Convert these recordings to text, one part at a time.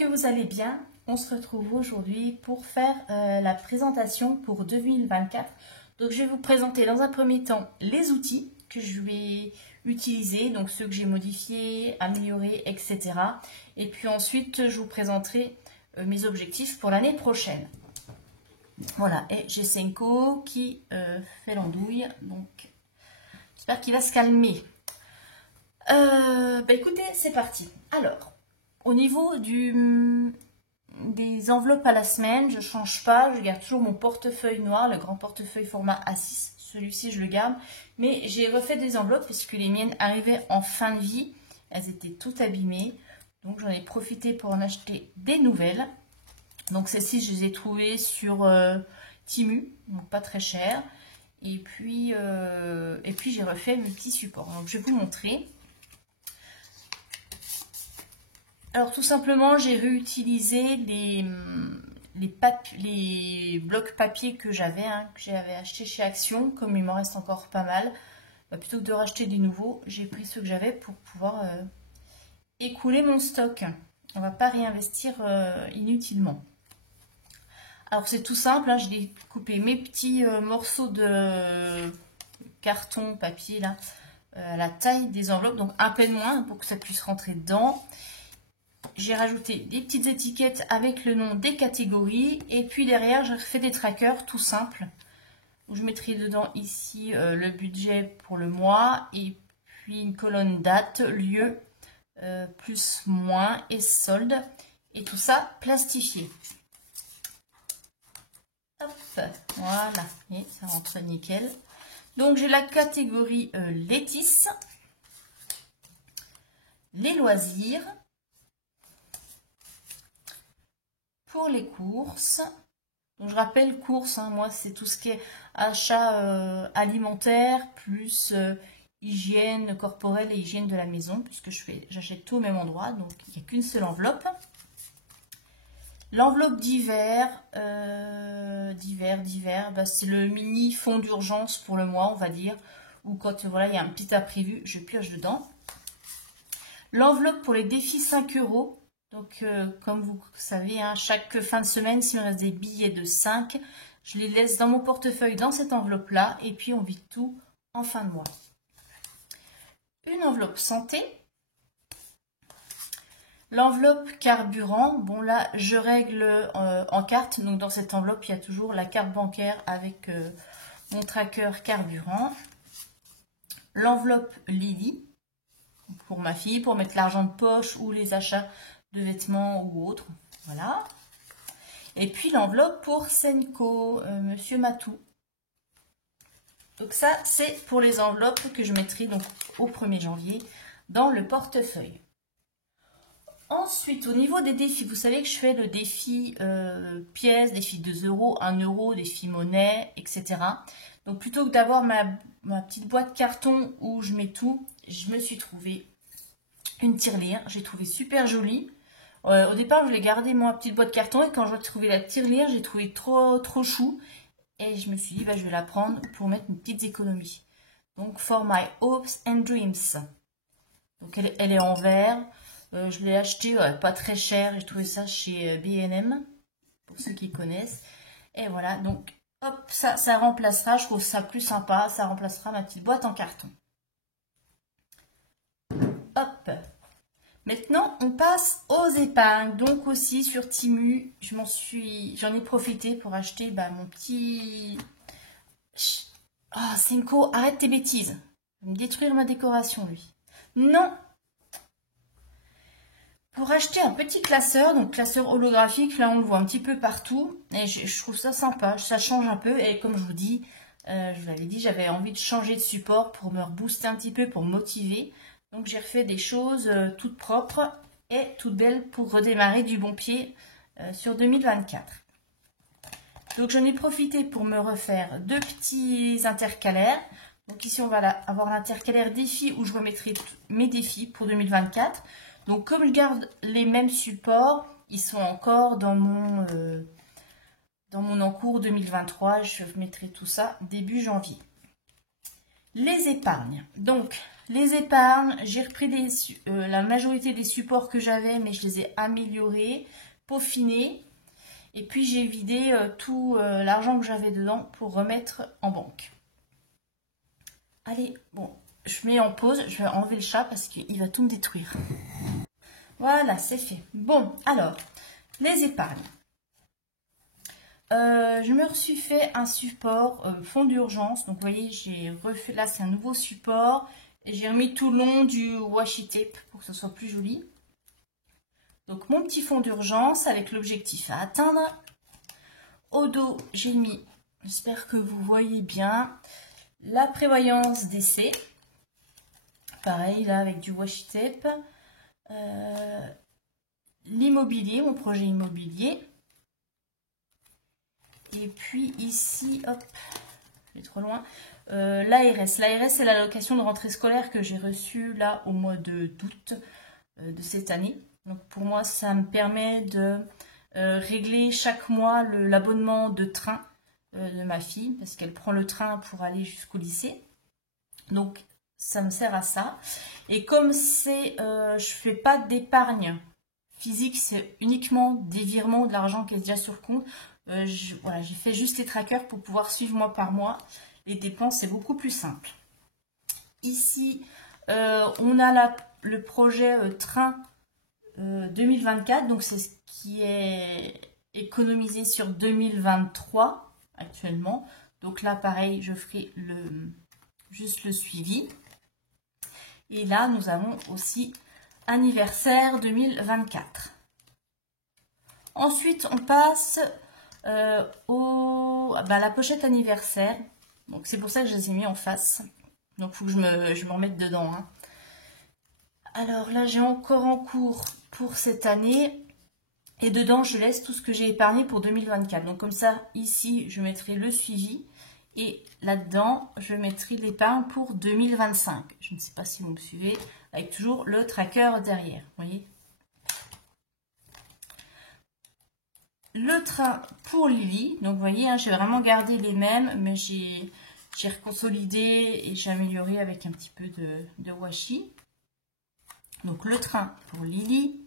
que vous allez bien. On se retrouve aujourd'hui pour faire la présentation pour 2024. Donc je vais vous présenter dans un premier temps les outils que je vais utiliser, donc ceux que j'ai modifiés, améliorés, etc. Et puis ensuite je vous présenterai mes objectifs pour l'année prochaine. Voilà, et j'ai Senko qui fait l'andouille, donc j'espère qu'il va se calmer. Écoutez, c'est parti. Alors, au niveau des enveloppes à la semaine, je ne change pas, je garde toujours mon portefeuille noir, le grand portefeuille format A6, celui-ci je le garde, mais j'ai refait des enveloppes puisque les miennes arrivaient en fin de vie, elles étaient toutes abîmées, donc j'en ai profité pour en acheter des nouvelles. Donc celles-ci je les ai trouvées sur Temu, donc pas très cher, et puis j'ai refait mes petits supports, donc je vais vous montrer. Alors tout simplement, j'ai réutilisé les blocs papier que j'avais acheté chez Action, comme il m'en reste encore pas mal. Plutôt que de racheter des nouveaux, j'ai pris ceux que j'avais pour pouvoir écouler mon stock. On ne va pas réinvestir inutilement. Alors c'est tout simple, je vais couper mes petits morceaux de carton, papier là, à la taille des enveloppes, donc un peu de moins pour que ça puisse rentrer dedans. J'ai rajouté des petites étiquettes avec le nom des catégories. Et puis derrière, j'ai fait des trackers tout simples. Où je mettrai dedans ici le budget pour le mois. Et puis une colonne date, lieu, plus, moins et solde. Et tout ça plastifié. Hop, voilà. Et ça rentre nickel. Donc j'ai la catégorie Létis. Les loisirs. Pour les courses, donc je rappelle courses, moi c'est tout ce qui est achat alimentaire plus hygiène corporelle et hygiène de la maison, puisque j'achète tout au même endroit, donc il n'y a qu'une seule enveloppe. L'enveloppe d'hiver, c'est le mini fonds d'urgence pour le mois, on va dire, ou quand voilà, il y a un petit imprévu, je pioche dedans. L'enveloppe pour les défis 5 €. Donc, comme vous savez, chaque fin de semaine, s'il me reste des billets de 5, je les laisse dans mon portefeuille, dans cette enveloppe-là, et puis on vide tout en fin de mois. Une enveloppe santé. L'enveloppe carburant, bon là, je règle en carte, donc dans cette enveloppe, il y a toujours la carte bancaire avec mon tracker carburant. L'enveloppe Lily, pour ma fille, pour mettre l'argent de poche ou les achats de vêtements ou autres, voilà. Et puis l'enveloppe pour Senko, Monsieur Matou. Donc ça, c'est pour les enveloppes que je mettrai donc au 1er janvier dans le portefeuille. Ensuite, au niveau des défis, vous savez que je fais le défi pièces, défi 2 €, 1 €, défi monnaie, etc. Donc plutôt que d'avoir ma petite boîte carton où je mets tout, je me suis trouvé une tirelire. J'ai trouvé super jolie. Au départ, je voulais garder ma petite boîte carton et quand j'ai trouvé la tirelire, j'ai trouvé trop chou. Et je me suis dit, je vais la prendre pour mettre une petite économie. Donc, For My Hopes and Dreams. Donc, elle est en verre. Je l'ai acheté pas très cher. J'ai trouvé ça chez B&M, pour ceux qui connaissent. Et voilà, donc, hop, ça remplacera, je trouve ça plus sympa, ça remplacera ma petite boîte en carton. Hop. Maintenant, on passe aux épargnes. Donc aussi sur Temu, j'en ai profité pour acheter mon petit... Oh, Senko, arrête tes bêtises. Il va me détruire ma décoration, lui. Non. Pour acheter un petit classeur, donc classeur holographique, là on le voit un petit peu partout. Et je trouve ça sympa, ça change un peu. Et comme je vous dis, je vous l'avais dit, j'avais envie de changer de support pour me rebooster un petit peu, pour me motiver. Donc j'ai refait des choses toutes propres et toutes belles pour redémarrer du bon pied sur 2024. Donc j'en ai profité pour me refaire 2 petits intercalaires. Donc ici on va avoir l'intercalaire défi où je remettrai mes défis pour 2024. Donc comme je garde les mêmes supports, ils sont encore dans mon encours 2023. Je mettrai tout ça début janvier. Les épargnes. Donc Les épargnes, j'ai repris la majorité des supports que j'avais, mais je les ai améliorés, peaufinés. Et puis j'ai vidé tout l'argent que j'avais dedans pour remettre en banque. Allez, bon, je mets en pause, je vais enlever le chat parce qu'il va tout me détruire. Voilà, c'est fait. Bon, alors, les épargnes. Je me suis fait un support fond d'urgence. Donc, vous voyez, j'ai refait, là, c'est un nouveau support. Et j'ai remis tout le long du washi tape pour que ce soit plus joli. Donc, mon petit fond d'urgence avec l'objectif à atteindre. Au dos, j'ai mis, j'espère que vous voyez bien, la prévoyance d'essai. Pareil, là, avec du washi tape. L'immobilier, mon projet immobilier. Et puis ici, hop, je vais trop loin, l'ARS. L'ARS, c'est l'allocation de rentrée scolaire que j'ai reçue là au mois d'août de cette année. Donc pour moi, ça me permet de régler chaque mois l'abonnement de train de ma fille, parce qu'elle prend le train pour aller jusqu'au lycée. Donc ça me sert à ça. Et comme c'est, je fais pas d'épargne physique, c'est uniquement des virements de l'argent qui est déjà sur le compte. Voilà, j'ai fait juste les trackers pour pouvoir suivre mois par mois. Les dépenses, c'est beaucoup plus simple. Ici, on a le projet train 2024. Donc, c'est ce qui est économisé sur 2023 actuellement. Donc là, pareil, je ferai juste le suivi. Et là, nous avons aussi anniversaire 2024. Ensuite, on passe la pochette anniversaire. Donc c'est pour ça que je les ai mis en face. Donc il faut que je m'en mette dedans. Hein. Alors là, j'ai encore en cours pour cette année. Et dedans, je laisse tout ce que j'ai épargné pour 2024. Donc comme ça, ici, je mettrai le suivi. Et là-dedans, je mettrai l'épargne pour 2025. Je ne sais pas si vous me suivez. Avec toujours le tracker derrière. Vous voyez ? Le train pour Lily, donc vous voyez, hein, j'ai vraiment gardé les mêmes, mais j'ai reconsolidé et j'ai amélioré avec un petit peu de washi. Donc le train pour Lily.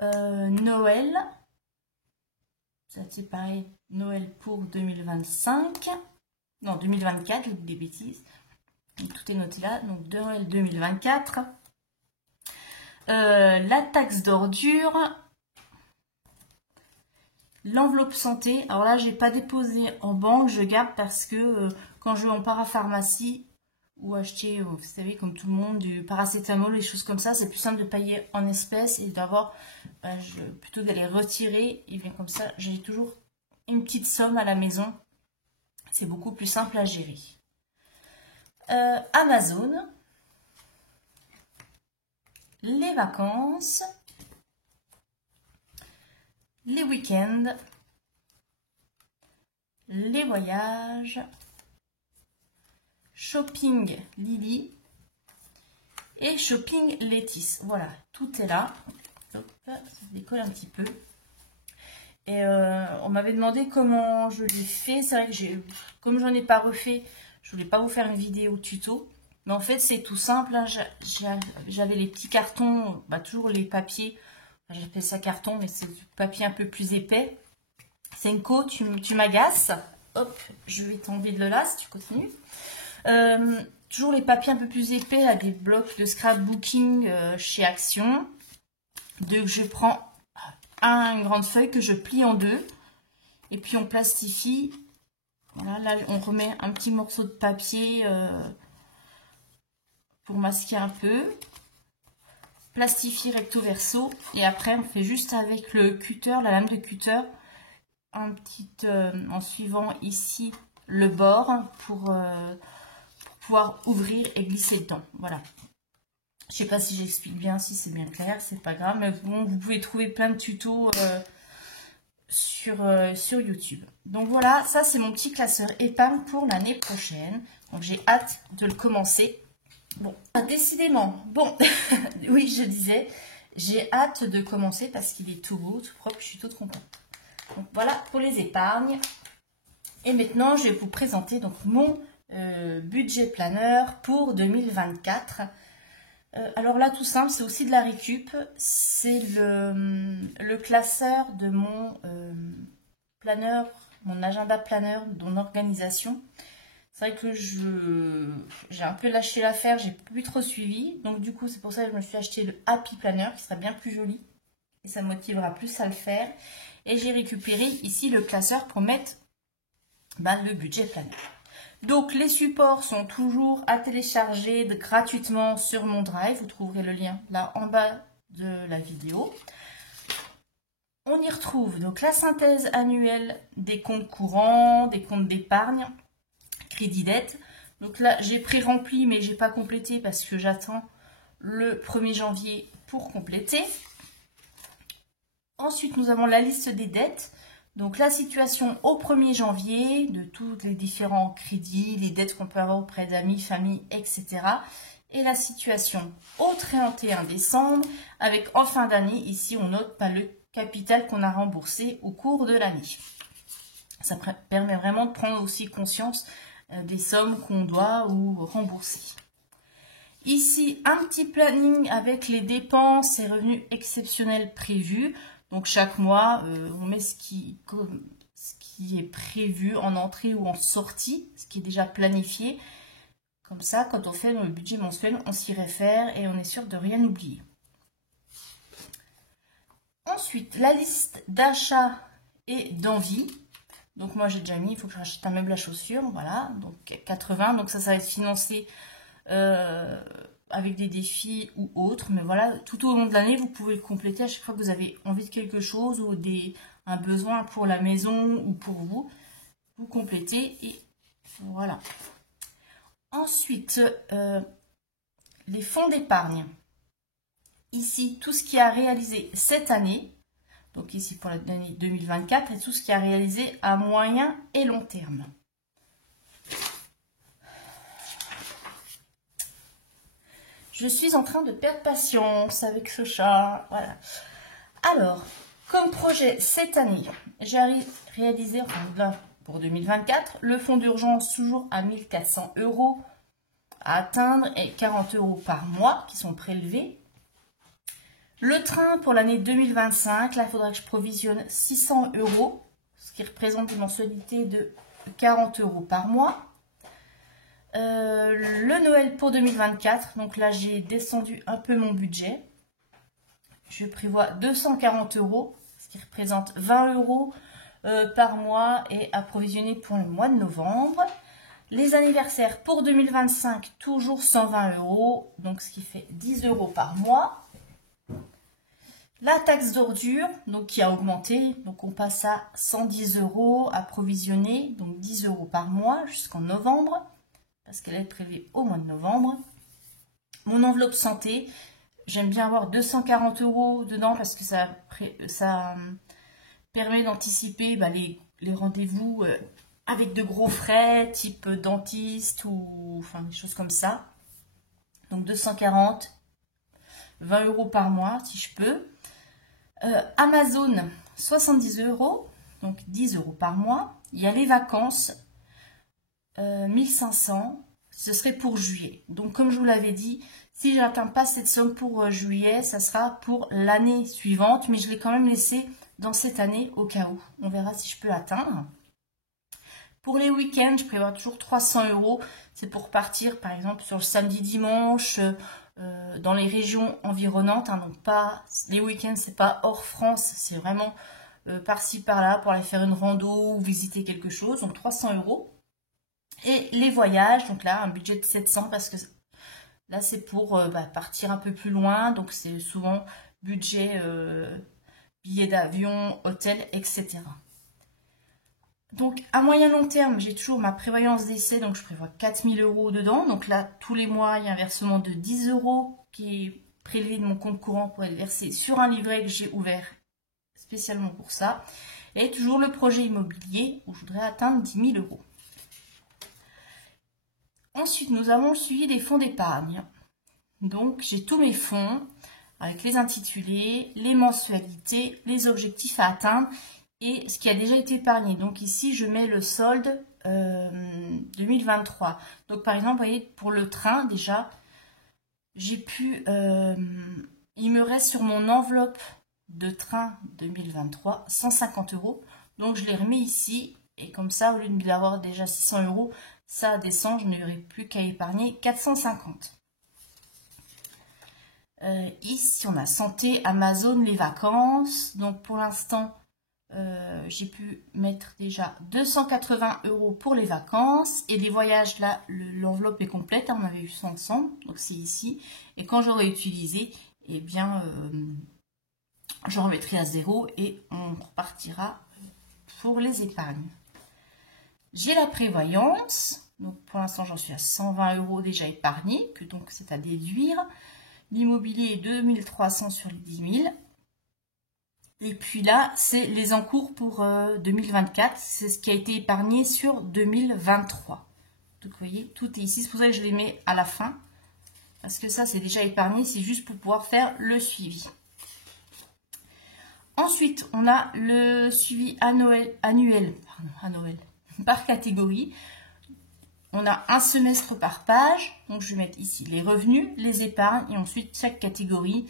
Noël, ça c'est pareil, Noël pour 2025, non 2024, je dis des bêtises, donc, tout est noté là, donc Noël 2024. La taxe d'ordure. L'enveloppe santé, alors là, j'ai pas déposé en banque, je garde parce que quand je vais en parapharmacie ou acheter, vous savez, comme tout le monde, du paracétamol, des choses comme ça, c'est plus simple de payer en espèces et d'avoir, plutôt d'aller retirer. Et bien comme ça, j'ai toujours une petite somme à la maison. C'est beaucoup plus simple à gérer. Amazon, les vacances. Les week-ends, les voyages, shopping Lily et shopping Létis. Voilà, tout est là. Hop, ça se décolle un petit peu. Et on m'avait demandé comment je l'ai fait. C'est vrai que comme j'en ai pas refait, je voulais pas vous faire une vidéo tuto. Mais en fait, c'est tout simple. Hein. J'avais les petits cartons, toujours les papiers. J'appelle ça carton, mais c'est du papier un peu plus épais. Senko, tu m'agaces. Hop, je vais t'enlever de là si tu continues. Toujours les papiers un peu plus épais, là, des blocs de scrapbooking chez Action. Je prends une grande feuille que je plie en deux. Et puis on plastifie. Voilà, là on remet un petit morceau de papier pour masquer un peu. Plastifier recto verso et après on fait juste avec le cutter, la lame de cutter, en suivant ici le bord pour pouvoir ouvrir et glisser dedans. Voilà. Je sais pas si j'explique bien, si c'est bien clair, c'est pas grave, mais bon, vous pouvez trouver plein de tutos sur YouTube. Donc voilà, ça c'est mon petit classeur épargne pour l'année prochaine. Donc j'ai hâte de le commencer. Bon, décidément, bon, oui, je disais, j'ai hâte de commencer parce qu'il est tout beau, tout propre, je suis toute contente. Donc voilà pour les épargnes. Et maintenant, je vais vous présenter donc mon budget planeur pour 2024. Alors là, tout simple, c'est aussi de la récup. C'est le classeur de mon planeur, mon agenda planeur, mon organisation. C'est vrai que j'ai un peu lâché l'affaire, j'ai plus trop suivi. Donc du coup, c'est pour ça que je me suis acheté le Happy Planner qui sera bien plus joli. Et ça me motivera plus à le faire. Et j'ai récupéré ici le classeur pour mettre le budget planner. Donc les supports sont toujours à télécharger gratuitement sur mon Drive. Vous trouverez le lien là en bas de la vidéo. On y retrouve donc la synthèse annuelle des comptes courants, des comptes d'épargne, crédit dette. Donc là j'ai pré-rempli mais j'ai pas complété parce que j'attends le 1er janvier pour compléter. Ensuite nous avons la liste des dettes. Donc la situation au 1er janvier de tous les différents crédits, les dettes qu'on peut avoir auprès d'amis, famille, etc. Et la situation au 31 décembre avec en fin d'année, ici on note le capital qu'on a remboursé au cours de l'année. Ça permet vraiment de prendre aussi conscience des sommes qu'on doit ou rembourser. Ici, un petit planning avec les dépenses et revenus exceptionnels prévus. Donc chaque mois, on met ce qui est prévu en entrée ou en sortie, ce qui est déjà planifié. Comme ça, quand on fait le budget mensuel, on s'y réfère et on est sûr de rien oublier. Ensuite, la liste d'achats et d'envie. Donc moi j'ai déjà mis, il faut que je rachète un meuble à chaussures, voilà, donc 80, donc ça va être financé avec des défis ou autres, mais voilà, tout au long de l'année, vous pouvez le compléter à chaque fois que vous avez envie de quelque chose ou un besoin pour la maison ou pour vous, vous complétez et voilà. Ensuite, les fonds d'épargne. Ici, tout ce qui a réalisé cette année, donc ici pour l'année 2024, et tout ce qui a réalisé à moyen et long terme. Je suis en train de perdre patience avec ce chat. Voilà. Alors, comme projet cette année, j'ai réalisé, là, pour 2024, le fonds d'urgence toujours à 1 400 € à atteindre et 40 € par mois qui sont prélevés. Le train pour l'année 2025, là, il faudra que je provisionne 600 €, ce qui représente une mensualité de 40 € par mois. Le Noël pour 2024, donc là, j'ai descendu un peu mon budget. Je prévois 240 €, ce qui représente 20 € par mois et à provisionner pour le mois de novembre. Les anniversaires pour 2025, toujours 120 €, donc ce qui fait 10 € par mois. La taxe d'ordure, donc qui a augmenté, donc on passe à 110 € à provisionner, donc 10 € par mois jusqu'en novembre, parce qu'elle est prélevée au mois de novembre. Mon enveloppe santé, j'aime bien avoir 240 € dedans parce que ça permet d'anticiper les rendez-vous avec de gros frais, type dentiste ou enfin des choses comme ça. Donc 240, 20 € par mois si je peux. Amazon, 70 €, donc 10 € par mois. Il y a les vacances, 1500, ce serait pour juillet. Donc comme je vous l'avais dit, si je n'atteins pas cette somme pour juillet, ça sera pour l'année suivante, mais je l'ai quand même laissé dans cette année au cas où. On verra si je peux atteindre. Pour les week-ends, je prévois toujours 300 €. C'est pour partir par exemple sur le samedi, dimanche, dans les régions environnantes, hein, donc pas les week-ends, c'est pas hors France, c'est vraiment par-ci par-là pour aller faire une rando ou visiter quelque chose, donc 300 €. Et les voyages, donc là un budget de 700 parce que là c'est pour partir un peu plus loin, donc c'est souvent budget billets d'avion, hôtel, etc. Donc, à moyen long terme, j'ai toujours ma prévoyance d'essai, donc je prévois 4000 € dedans. Donc là, tous les mois, il y a un versement de 10 € qui est prélevé de mon compte courant pour être versé sur un livret que j'ai ouvert spécialement pour ça. Et toujours le projet immobilier où je voudrais atteindre 10 000 €. Ensuite, nous avons le suivi des fonds d'épargne. Donc, j'ai tous mes fonds avec les intitulés, les mensualités, les objectifs à atteindre et ce qui a déjà été épargné. Donc ici, je mets le solde 2023. Donc par exemple, vous voyez, pour le train, déjà, j'ai pu... il me reste sur mon enveloppe de train 2023 150 €. Donc je les remets ici. Et comme ça, au lieu d'avoir déjà 600 €, ça descend. Je n'aurai plus qu'à épargner 450. Ici, on a santé, Amazon, les vacances. Donc pour l'instant, j'ai pu mettre déjà 280 € pour les vacances. Et les voyages, là, l'enveloppe est complète. On avait vu ça ensemble. Donc c'est ici. Et quand j'aurai utilisé, eh bien, je remettrai à 0 et on repartira pour les épargnes. J'ai la prévoyance. Donc pour l'instant, j'en suis à 120 € déjà épargnés, que donc c'est à déduire. L'immobilier est 2300 sur les 10 000. Et puis là, c'est les encours pour 2024. C'est ce qui a été épargné sur 2023. Donc vous voyez, tout est ici. C'est pour ça que je les mets à la fin. Parce que ça, c'est déjà épargné. C'est juste pour pouvoir faire le suivi. Ensuite, on a le suivi annuel par catégorie. On a un semestre par page. Donc, je vais mettre ici les revenus, les épargnes et ensuite chaque catégorie.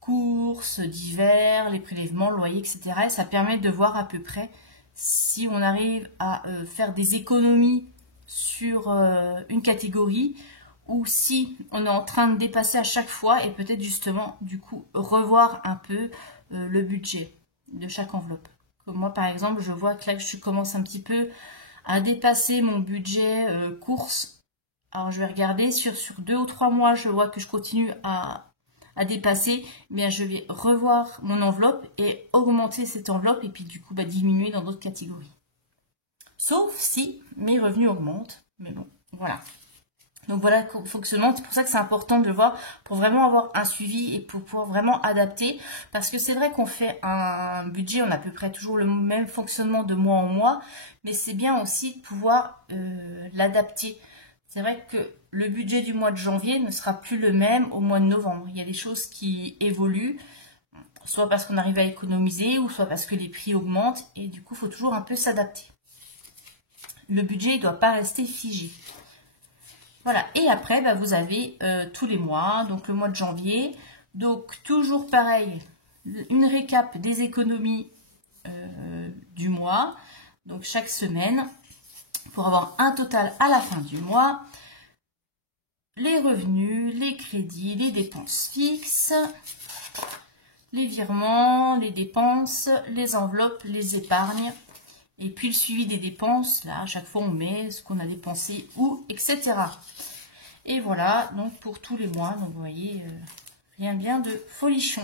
Courses, divers, les prélèvements, loyers, etc. Et ça permet de voir à peu près si on arrive à faire des économies sur une catégorie ou si on est en train de dépasser à chaque fois et peut-être justement du coup revoir un peu le budget de chaque enveloppe. Comme moi par exemple, je vois que là je commence un petit peu à dépasser mon budget courses. Alors je vais regarder sur 2 ou 3 mois, je vois que je continue à dépasser, eh bien je vais revoir mon enveloppe et augmenter cette enveloppe et puis du coup diminuer dans d'autres catégories. Sauf si mes revenus augmentent, mais bon, voilà. Donc voilà le fonctionnement, c'est pour ça que c'est important de le voir pour vraiment avoir un suivi et pour pouvoir vraiment adapter. Parce que c'est vrai qu'on fait un budget, on a à peu près toujours le même fonctionnement de mois en mois, mais c'est bien aussi de pouvoir l'adapter. C'est vrai que le budget du mois de janvier ne sera plus le même au mois de novembre. Il y a des choses qui évoluent, soit parce qu'on arrive à économiser, ou soit parce que les prix augmentent, et du coup, il faut toujours un peu s'adapter. Le budget ne doit pas rester figé. Voilà, et après, vous avez tous les mois, donc le mois de janvier. Donc, toujours pareil, une récap des économies du mois, donc chaque semaine, pour avoir un total à la fin du mois. Les revenus, les crédits, les dépenses fixes, les virements, les dépenses, les enveloppes, les épargnes. Et puis le suivi des dépenses, là, à chaque fois on met ce qu'on a dépensé où, etc. Et voilà, donc pour tous les mois, donc vous voyez, rien de bien de folichon.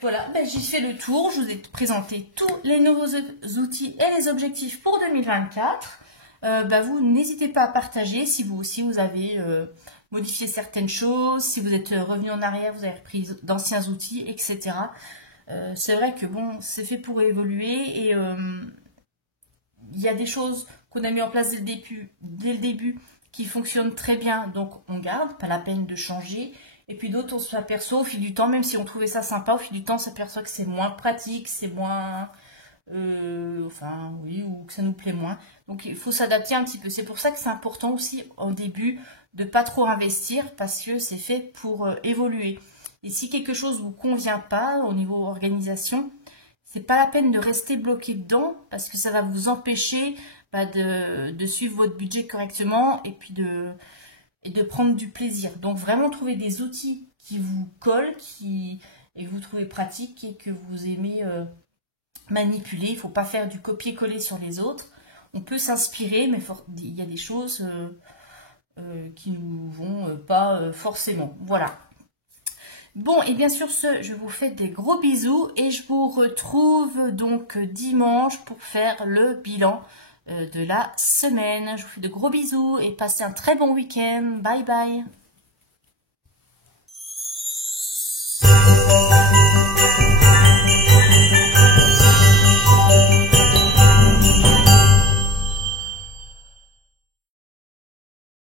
Voilà, j'ai fait le tour, je vous ai présenté tous les nouveaux outils et les objectifs pour 2024. Vous n'hésitez pas à partager si vous aussi vous avez modifié certaines choses, si vous êtes revenu en arrière, vous avez repris d'anciens outils, etc. C'est vrai que bon, c'est fait pour évoluer et il y a des choses qu'on a mis en place dès le début qui fonctionnent très bien, donc on garde, pas la peine de changer. Et puis d'autres, on s'aperçoit au fil du temps, même si on trouvait ça sympa, au fil du temps, on s'aperçoit que c'est moins pratique, c'est moins... ou que ça nous plaît moins. Donc il faut s'adapter un petit peu. C'est pour ça que c'est important aussi au début de pas trop investir parce que c'est fait pour évoluer. Et si quelque chose ne vous convient pas au niveau organisation, c'est pas la peine de rester bloqué dedans parce que ça va vous empêcher de suivre votre budget correctement et puis de prendre du plaisir. Donc vraiment trouver des outils qui vous collent, et que vous trouvez pratiques et que vous aimez manipuler. Il ne faut pas faire du copier-coller sur les autres. On peut s'inspirer, mais il y a des choses qui ne nous vont pas forcément. Voilà. Bon, et bien sur ce, je vous fais des gros bisous et je vous retrouve donc dimanche pour faire le bilan de la semaine. Je vous fais de gros bisous et passez un très bon week-end. Bye bye.